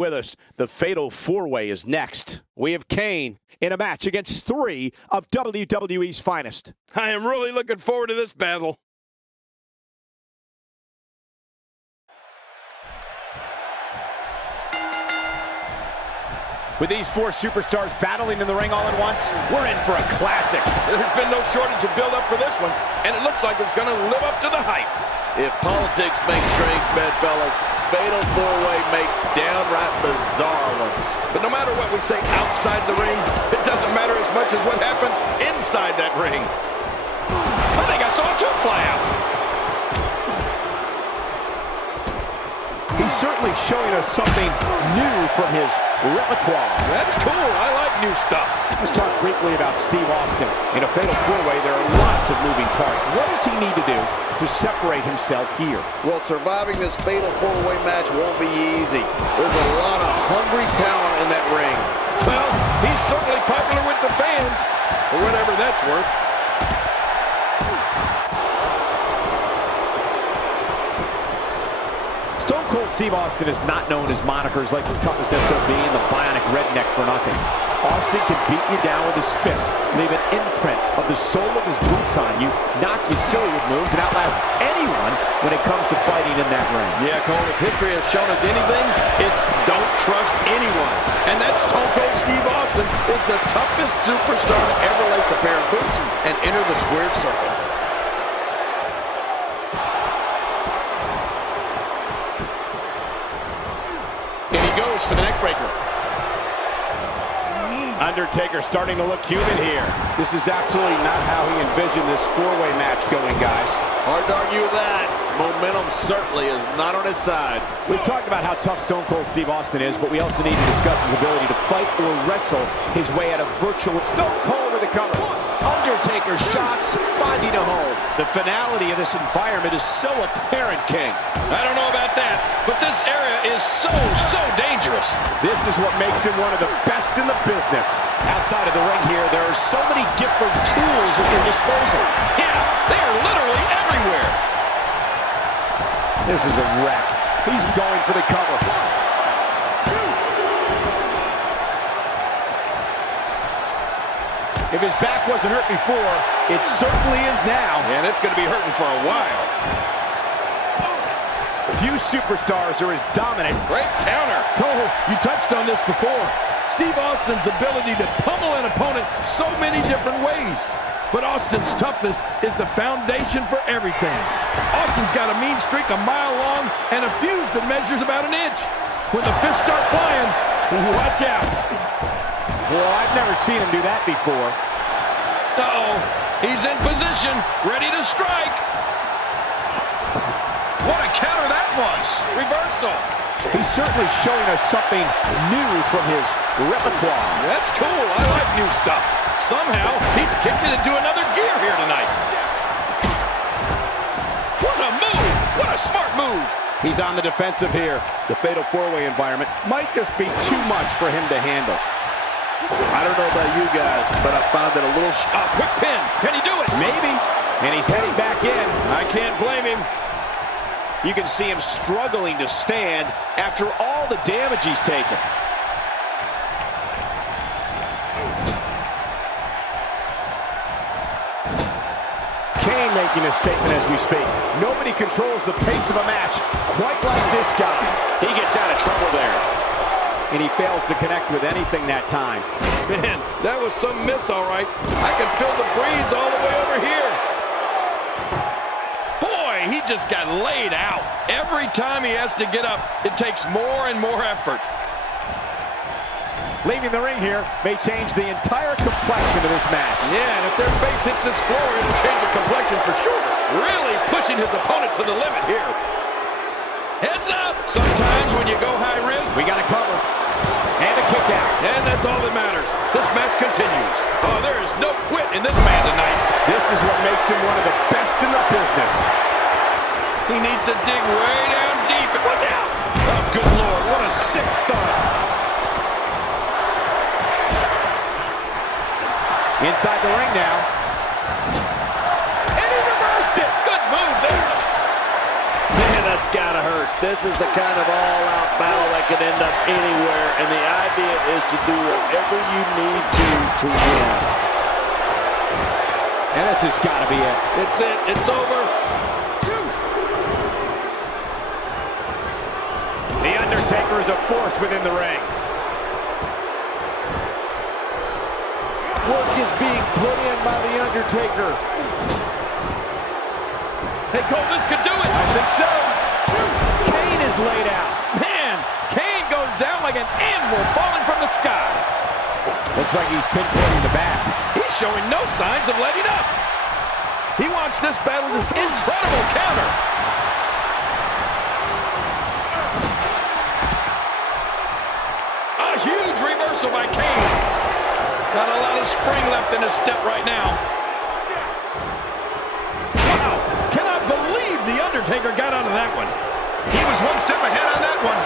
With us, the Fatal 4-Way is next. We have Kane in a match against 3 of WWE's finest. I am really looking forward to this battle. With these 4 superstars battling in the ring all at once, we're in for a classic. There's been no shortage of build-up for this one, and it looks like it's going to live up to the hype. If politics makes strange men, fellas, Fatal 4-Way makes downright bizarre ones. But no matter what we say outside the ring, it doesn't matter as much as what happens inside that ring. I think I saw a tooth fly out. He's certainly showing us something new from his repertoire. That's cool. I like new stuff. Let's talk briefly about Steve Austin. In a Fatal 4-Way, there are lots of moving parts. What does he need to do to separate himself here? Well, surviving this Fatal 4-Way match won't be easy. There's a lot of hungry talent in that ring. Well, he's certainly popular with the fans, for whatever that's worth. Stone Cold Steve Austin is not known as monikers like the toughest SOB and the bionic redneck for nothing. Austin can beat you down with his fists, leave an imprint of the sole of his boots on you, knock you silly with moves, and outlast anyone when it comes to fighting in that ring. Yeah, Cole, if history has shown us anything, it's don't trust anyone. And that Stone Cold Steve Austin is the toughest superstar to ever lace a pair of boots and enter the squared circle. And he goes for the neck breaker. Undertaker starting to look human here. This is absolutely not how he envisioned this 4-way match going, guys. Hard to argue with that. Momentum certainly is not on his side. We've talked about how tough Stone Cold Steve Austin is, but we also need to discuss his ability to fight or wrestle his way out of virtual... Stone Cold with the cover. Undertaker's shots finding a home. The finality of this environment is so apparent, King. I don't know about that, but this area is so dangerous. This is what makes him one of the best in the business. Outside of the ring here, there are so many different tools at your disposal. Yeah, they are literally everywhere. This is a wreck. He's going for the cover. If his back wasn't hurt before, it certainly is now. And it's going to be hurting for a while. Few superstars are as dominant. Great counter. Cole, you touched on this before. Steve Austin's ability to pummel an opponent so many different ways. But Austin's toughness is the foundation for everything. Austin's got a mean streak a mile long and a fuse that measures about an inch. When the fists start flying, watch out. Well, I've never seen him do that before. Uh-oh. He's in position, ready to strike. What a counter that was. Reversal. He's certainly showing us something new from his repertoire. That's cool. I like new stuff. Somehow, he's kicked it into another gear here tonight. What a move. What a smart move. He's on the defensive here. The Fatal 4-Way environment might just be too much for him to handle. I don't know about you guys, but I find it a little... Quick pin. Can he do it? Maybe. And he's heading back in. I can't blame him. You can see him struggling to stand after all the damage he's taken. Kane making a statement as we speak. Nobody controls the pace of a match quite like this guy. He gets out of trouble there. And he fails to connect with anything that time. Man, that was some miss, all right. I can feel the breeze all the way over here. Boy, he just got laid out. Every time he has to get up, it takes more and more effort. Leaving the ring here may change the entire complexion of this match. Yeah, and if their face hits this floor, it'll change the complexion for sure. Really pushing his opponent to the limit here. Heads up! Sometimes when you go high risk, we got a cover. And a kick out. And that's all that matters. This match continues. Oh, there is no quit in this man tonight. This is what makes him one of the best in the business. He needs to dig way down deep. Watch out! Oh, good Lord, what a sick thud. Inside the ring now. And he reversed it. Good move there. Man, that's gotta hurt. This is the kind of all-out battle that can end up anywhere, and the idea is to do whatever you need to win. And this has got to be it. It's it. It's over. The Undertaker is a force within the ring. Work is being put in by The Undertaker. Hey, Cole, this could do it. I think so. Kane is laid out. Man, Kane goes down like an anvil falling from the sky. Looks like he's pinpointing the back. He's showing no signs of letting up. He wants this battle to see incredible counter. A huge reversal by Kane. Not a lot of spring left in his step right now. Wow, cannot believe The Undertaker got out of that one. He was one step ahead on that one.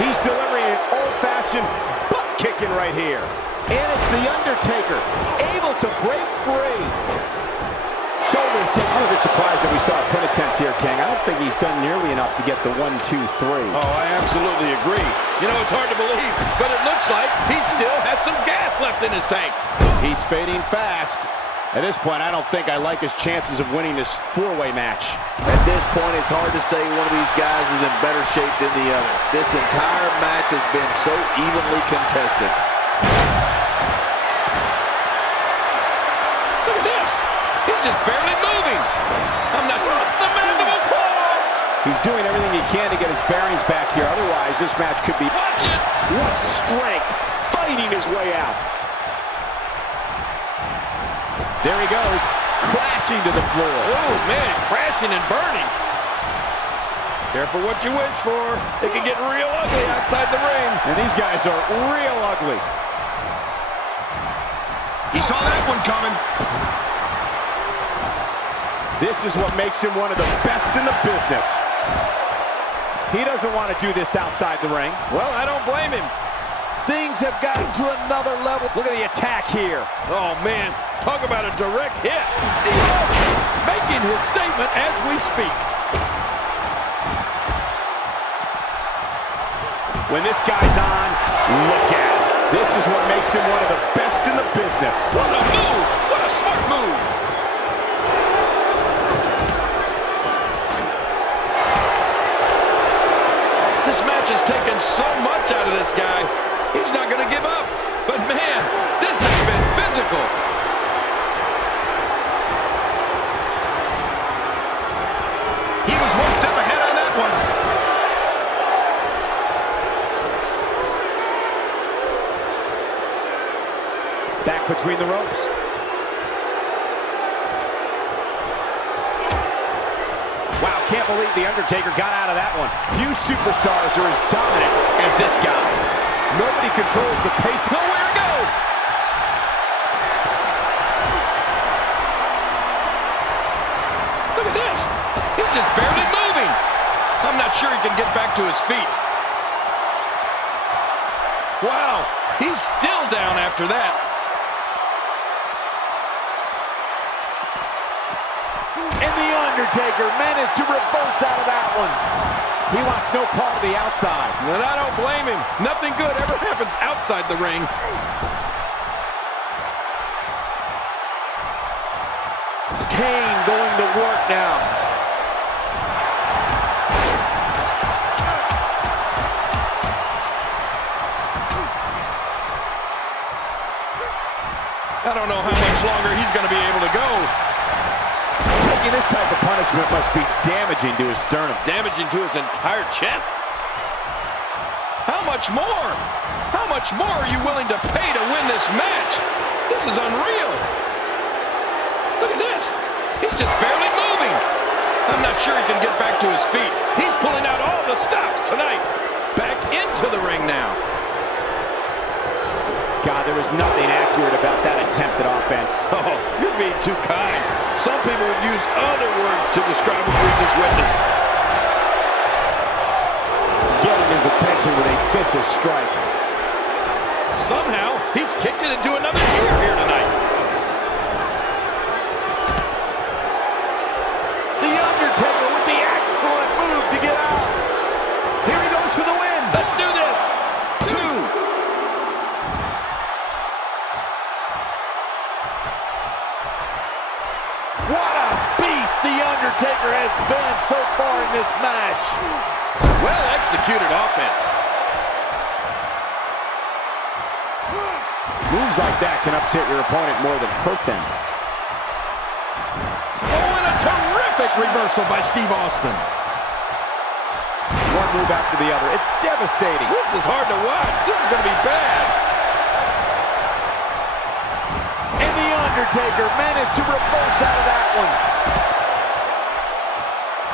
He's delivering an old-fashioned butt kicking right here. And it's The Undertaker able to break free. Shoulders down. I'm a bit surprised that we saw a pin attempt here, King. I don't think he's done nearly enough to get the 1, 2, 3. Oh, I absolutely agree. You know, it's hard to believe, but it looks like he still has some gas left in his tank. He's fading fast. At this point, I don't think I like his chances of winning this four-way match. At this point, it's hard to say one of these guys is in better shape than the other. This entire match has been so evenly contested. Look at this. He's just barely moving. I'm not off the mandible claw. He's doing everything he can to get his bearings back here. Otherwise, this match could be... Watch it. What strength, fighting his way out. There he goes, crashing to the floor. Oh, man, crashing and burning. Careful what you wish for. It can get real ugly outside the ring. And these guys are real ugly. He saw that one coming. This is what makes him one of the best in the business. He doesn't want to do this outside the ring. Well, I don't blame him. Things have gotten to another level. Look at the attack here. Oh, man, talk about a direct hit. Steve Austin making his statement as we speak. When this guy's on, look at him. This is what makes him one of the best in the business. What a move! What a smart move! This match has taken so much out of this guy. He's not going to give up. But man, this has been physical. He was one step ahead on that one. Back between the ropes. Wow, can't believe The Undertaker got out of that one. Few superstars are as dominant as this guy. Nobody controls the pace. Nowhere to go. Look at this. He's just barely moving. I'm not sure he can get back to his feet. Wow, he's still down after that. And The Undertaker managed to reverse out of that one. He wants no part of the outside. And I don't blame him. Nothing good ever happens outside the ring. Kane going to work now. I don't know how much longer he's going to be able to go. Taking this type of punishment must be damaging to his sternum. Damaging to his entire chest. How much more? How much more are you willing to pay to win this match? This is unreal. Look at this. He's just barely moving. I'm not sure he can get back to his feet. He's pulling out all the stops tonight. Back into the ring now. God, there was nothing accurate about that attempted offense. Oh, you're being too kind. Some people would use other words to describe what we just witnessed. Getting his attention with a vicious strike. Somehow, he's kicked it into another gear here tonight. The Undertaker with the excellent move to get out. The Undertaker has been so far in this match. Well executed offense. Moves like that can upset your opponent more than hurt them. Oh, and a terrific reversal by Steve Austin. One move after the other. It's devastating. This is hard to watch. This is going to be bad. And The Undertaker managed to reverse out of that one.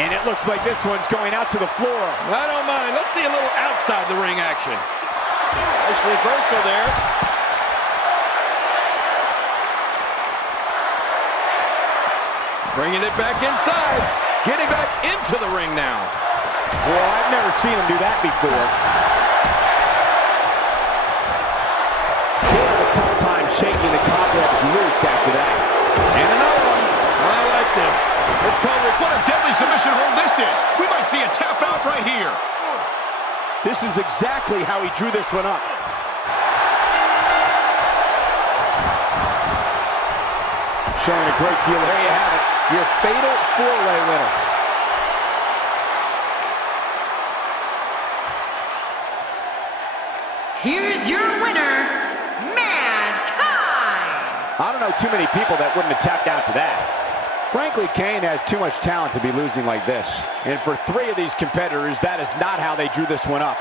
And it looks like this one's going out to the floor. I don't mind. Let's see a little outside the ring action. Nice reversal there. Bringing it back inside. Getting back into the ring now. Boy, I've never seen him do that before. He'll have a tough time shaking the cobwebs loose after that. And another one. I like this. It's called What a deadly submission hold this is. We might see a tap out right here. This is exactly how he drew this one up. Showing a great deal of... There you have it. Your fatal four-way winner. Here's your winner, Mankind. I don't know too many people that wouldn't have tapped out to that. Frankly, Kane has too much talent to be losing like this. And for three of these competitors, that is not how they drew this one up.